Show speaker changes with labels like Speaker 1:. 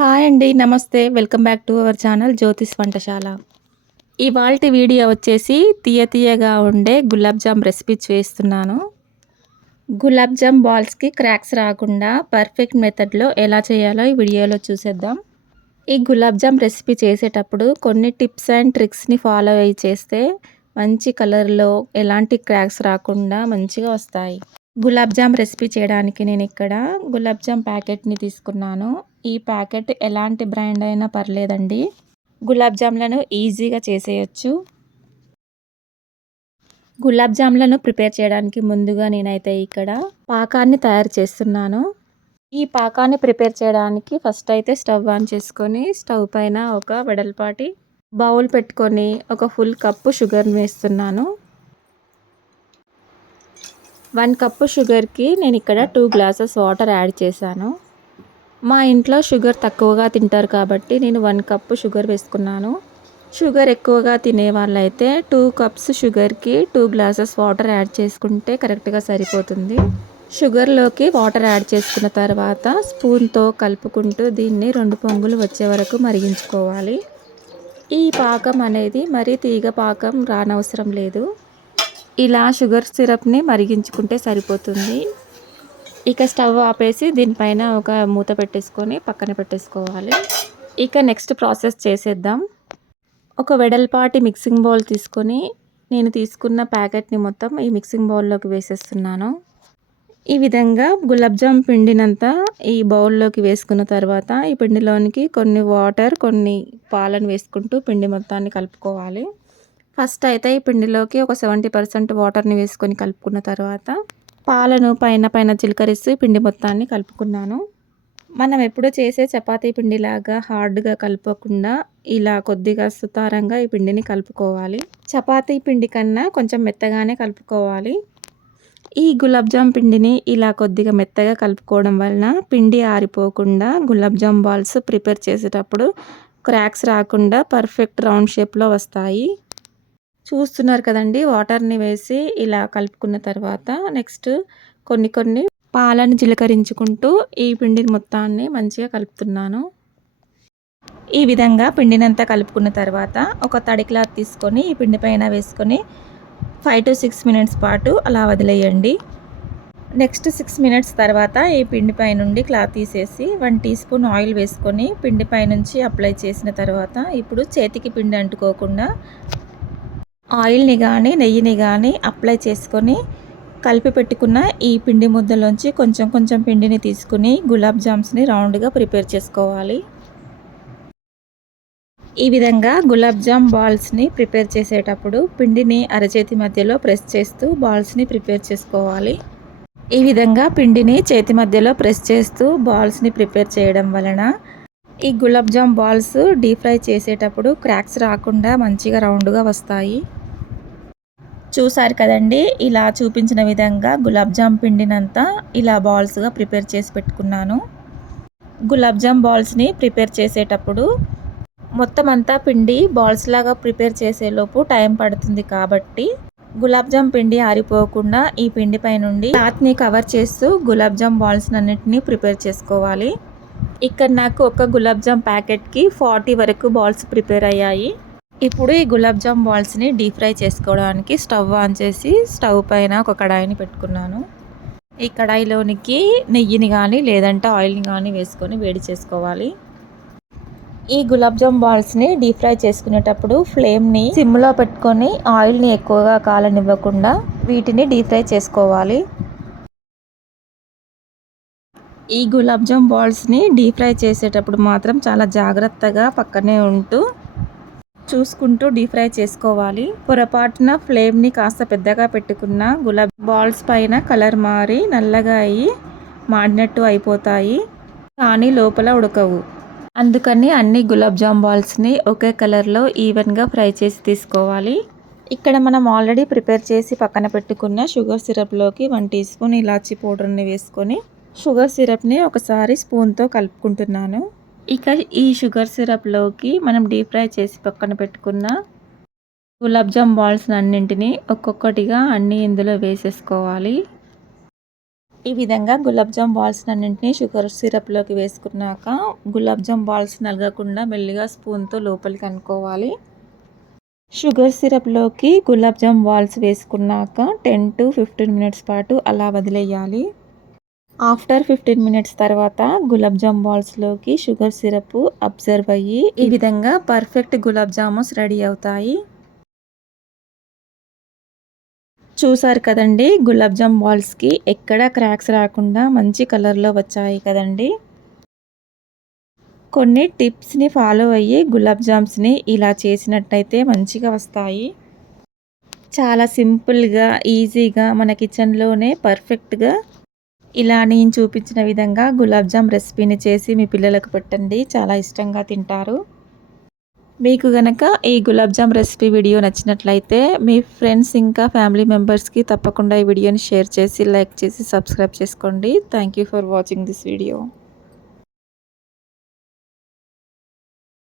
Speaker 1: Hi అండి నమస్తే. Welcome back to our channel Jyothish వంటశాల. ఇవాళ వీడియో వచ్చేసి తీయ తీయగా ఉండే గులాబ్ జామ్ రెసిపీ చేస్తున్నాను. గులాబ్ జామ్ బాల్స్కి క్రాక్స్ రాకుండా పర్ఫెక్ట్ మెథడ్లో ఎలా చేయాలో ఈ వీడియోలో చూసేద్దాం. ఈ గులాబ్ జామ్ రెసిపీ చేసేటప్పుడు కొన్ని టిప్స్ అండ్ ట్రిక్స్ని ఫాలో అయ్యి చేస్తే మంచి కలర్లో ఎలాంటి క్రాక్స్ రాకుండా మంచిగా వస్తాయి. గులాబ్ జామ్ రెసిపీ చేయడానికి నేను ఇక్కడ గులాబ్ జామ్ ప్యాకెట్ని తీసుకున్నాను. ఈ ప్యాకెట్ ఎలాంటి బ్రాండ్ అయినా పర్లేదండి. గులాబ్ జామ్లను ఈజీగా చేసేయచ్చు. గులాబ్ జామ్లను ప్రిపేర్ చేయడానికి ముందుగా నేనైతే ఇక్కడ పాకాన్ని తయారు చేస్తున్నాను. ఈ పాకాన్ని ప్రిపేర్ చేయడానికి ఫస్ట్ అయితే స్టవ్ ఆన్ చేసుకొని స్టవ్ పైన ఒక వెడల్పాటి బౌల్ పెట్టుకొని ఒక ఫుల్ కప్పు షుగర్ వేస్తున్నాను. వన్ కప్పు షుగర్కి నేను ఇక్కడ టూ గ్లాసెస్ వాటర్ యాడ్ చేశాను. మా ఇంట్లో షుగర్ తక్కువగా తింటారు కాబట్టి నేను వన్ కప్పు షుగర్ వేసుకున్నాను. షుగర్ ఎక్కువగా తినే వాళ్ళైతే టూ కప్స్ షుగర్కి టూ గ్లాసెస్ వాటర్ యాడ్ చేసుకుంటే కరెక్ట్గా సరిపోతుంది. షుగర్లోకి వాటర్ యాడ్ చేసుకున్న తర్వాత స్పూన్తో కలుపుకుంటూ దీన్ని రెండు పొంగులు వచ్చే వరకు మరిగించుకోవాలి. ఈ పాకం అనేది మరీ తీగ పాకం రానవసరం లేదు. ఇలా షుగర్ సిరప్ని మరిగించుకుంటే సరిపోతుంది. ఇక స్టవ్ ఆపేసి దీనిపైన ఒక మూత పెట్టేసుకొని పక్కన పెట్టేసుకోవాలి. ఇక నెక్స్ట్ ప్రాసెస్ చేసేద్దాం. ఒక వెడల్పాటి మిక్సింగ్ బౌల్ తీసుకొని నేను తీసుకున్న ప్యాకెట్ని మొత్తం ఈ మిక్సింగ్ బౌల్లోకి వేసేస్తున్నాను. ఈ విధంగా గులాబ్జామ్ పిండినంత ఈ బౌల్లోకి వేసుకున్న తర్వాత ఈ పిండిలోనికి కొన్ని వాటర్ కొన్ని పాలను వేసుకుంటూ పిండి మొత్తాన్ని కలుపుకోవాలి. ఫస్ట్ అయితే ఈ పిండిలోకి ఒక సెవెంటీ పర్సెంట్ వాటర్ని వేసుకొని కలుపుకున్న తర్వాత పాలను పైన పైన చిలకరిస్తూ పిండి మొత్తాన్ని కలుపుకున్నాను. మనం ఎప్పుడు చేసే చపాతీ పిండిలాగా హార్డ్గా కలపకుండా ఇలా కొద్దిగా సుతారంగా ఈ పిండిని కలుపుకోవాలి. చపాతీ పిండి కన్నా కొంచెం మెత్తగానే కలుపుకోవాలి. ఈ గులాబ్ జామ్ పిండిని ఇలా కొద్దిగా మెత్తగా కలుపుకోవడం వలన పిండి ఆరిపోకుండా గులాబ్ జామ్ బాల్స్ ప్రిపేర్ చేసేటప్పుడు క్రాక్స్ రాకుండా పర్ఫెక్ట్ రౌండ్ షేప్లో వస్తాయి. చూస్తున్నారు కదండి. వాటర్ని వేసి ఇలా కలుపుకున్న తర్వాత నెక్స్ట్ కొన్ని కొన్ని పాలను జీలకరించుకుంటూ ఈ పిండిని మొత్తాన్ని మంచిగా కలుపుతున్నాను. ఈ విధంగా పిండినంతా కలుపుకున్న తర్వాత ఒక తడి క్లాత్ తీసుకొని ఈ పిండి పైన వేసుకొని ఫైవ్ టు సిక్స్ మినిట్స్ పాటు అలా వదిలేయండి. నెక్స్ట్ సిక్స్ మినిట్స్ తర్వాత ఈ పిండి పై నుండి క్లాత్ తీసేసి వన్ టీ స్పూన్ ఆయిల్ వేసుకొని పిండి పై నుంచి అప్లై చేసిన తర్వాత ఇప్పుడు చేతికి పిండి అంటుకోకుండా ఆయిల్ని కానీ నెయ్యిని కానీ అప్లై చేసుకొని కలిపి పెట్టుకున్న ఈ పిండి ముద్దలోంచి కొంచెం కొంచెం పిండిని తీసుకుని గులాబ్ జామ్స్ని రౌండ్గా ప్రిపేర్ చేసుకోవాలి. ఈ విధంగా గులాబ్ జామ్ బాల్స్ని ప్రిపేర్ చేసేటప్పుడు పిండిని అరచేతి మధ్యలో ప్రెస్ చేస్తూ బాల్స్ని ప్రిపేర్ చేసుకోవాలి. ఈ విధంగా పిండిని చేతి మధ్యలో ప్రెస్ చేస్తూ బాల్స్ని ప్రిపేర్ చేయడం వలన ఈ gulab jam balls deep fry చేసేటప్పుడు క్రాక్స్ రాకుండా మంచిగా రౌండ్గా వస్తాయి. చూసారు కదండి. ఇలా చూపించిన విధంగా గులాబ్జామ్ పిండినంతా ఇలా బాల్స్గా ప్రిపేర్ చేసి పెట్టుకున్నాను. గులాబ్జామ్ బాల్స్ని ప్రిపేర్ చేసేటప్పుడు మొత్తం అంతా పిండి బాల్స్ లాగా ప్రిపేర్ చేసేలోపు టైం పడుతుంది కాబట్టి గులాబ్జామ్ పిండి ఆరిపోకుండా ఈ పిండిపై నుండి క్లాత్ని కవర్ చేస్తూ గులాబ్జామ్ బాల్స్ని బాల్స్ అన్నిటినీ ప్రిపేర్ చేసుకోవాలి. ఇక్కడ నాకు ఒక గులాబ్జామ్ ప్యాకెట్కి ఫార్టీ వరకు బాల్స్ ప్రిపేర్ అయ్యాయి. ఇప్పుడు ఈ గులాబ్ జామ్ బాల్స్ని డీప్ ఫ్రై చేసుకోవడానికి స్టవ్ ఆన్ చేసి స్టవ్ పైన ఒక కడాయిని పెట్టుకున్నాను. ఈ కడాయిలోనికి నెయ్యిని కానీ లేదంటే ఆయిల్ని కానీ వేసుకొని వేడి చేసుకోవాలి. ఈ గులాబ్ జామ్ బాల్స్ని డీప్ ఫ్రై చేసుకునేటప్పుడు ఫ్లేమ్ని సిమ్లో పెట్టుకొని ఆయిల్ని ఎక్కువగా కాలనివ్వకుండా వీటిని డీప్ ఫ్రై చేసుకోవాలి. ఈ గులాబ్ జామ్ బాల్స్ని డీప్ ఫ్రై చేసేటప్పుడు మాత్రం చాలా జాగ్రత్తగా పక్కనే ఉంటూ చూసుకుంటూ డీప్ ఫ్రై చేసుకోవాలి. పొరపాటున ఫ్లేమ్ని కాస్త పెద్దగా పెట్టుకున్న గులాబ్ బాల్స్ పైన కలర్ మారి నల్లగా అయ్యి మాడినట్టు అయిపోతాయి. కానీ లోపల ఉడకవు. అందుకని అన్ని గులాబ్ జామ్ బాల్స్ని ఒకే కలర్లో ఈవెన్గా ఫ్రై చేసి తీసుకోవాలి. ఇక్కడ మనం ఆల్రెడీ ప్రిపేర్ చేసి పక్కన పెట్టుకున్న షుగర్ సిరప్లోకి వన్ టీ స్పూన్ ఇలాచీ పౌడర్ని వేసుకొని షుగర్ సిరప్ని ఒకసారి స్పూన్తో కలుపుకుంటున్నాను. ఇక ఈ షుగర్ సిరప్లోకి మనం డీప్ ఫ్రై చేసి పక్కన పెట్టుకున్న గులాబ్ జామ్ బాల్స్ అన్నింటినీ ఒక్కొక్కటిగా అన్నీ ఇందులో వేసేసుకోవాలి. ఈ విధంగా గులాబ్ జామ్ బాల్స్ అన్నింటినీ షుగర్ సిరప్లోకి వేసుకున్నాక గులాబ్ జామ్ బాల్స్ నలగకుండా మెల్లిగా స్పూన్తో లోపలికి అనుకోవాలి. షుగర్ సిరప్లోకి గులాబ్ జామ్ బాల్స్ వేసుకున్నాక టెన్ టు ఫిఫ్టీన్ మినిట్స్ పాటు అలా వదిలేయాలి. ఆఫ్టర్ ఫిఫ్టీన్ మినిట్స్ తర్వాత గులాబ్ జామ్ బాల్స్లోకి షుగర్ సిరప్ అబ్జర్వ్ అయ్యి ఈ విధంగా పర్ఫెక్ట్ గులాబ్ జామున్స్ రెడీ అవుతాయి. చూసారు కదండి గులాబ్ జామ్ బాల్స్కి ఎక్కడ క్రాక్స్ రాకుండా మంచి కలర్లో వచ్చాయి కదండి. కొన్ని టిప్స్ని ఫాలో అయ్యి గులాబ్ జామ్స్ని ఇలా చేసినట్టయితే మంచిగా వస్తాయి. చాలా సింపుల్గా ఈజీగా మన కిచెన్లోనే పర్ఫెక్ట్గా ఇలా నేను చూపించిన విధంగా గులాబ్ జామ్ రెసిపీని చేసి మీ పిల్లలకు పెట్టండి. చాలా ఇష్టంగా తింటారు. మీకు గనక ఈ గులాబ్ జామ్ రెసిపీ వీడియో నచ్చినట్లయితే మీ ఫ్రెండ్స్ ఇంకా ఫ్యామిలీ మెంబర్స్కి తప్పకుండా ఈ వీడియోని షేర్ చేసి లైక్ చేసి సబ్స్క్రైబ్ చేసుకోండి. Thank you for watching this video.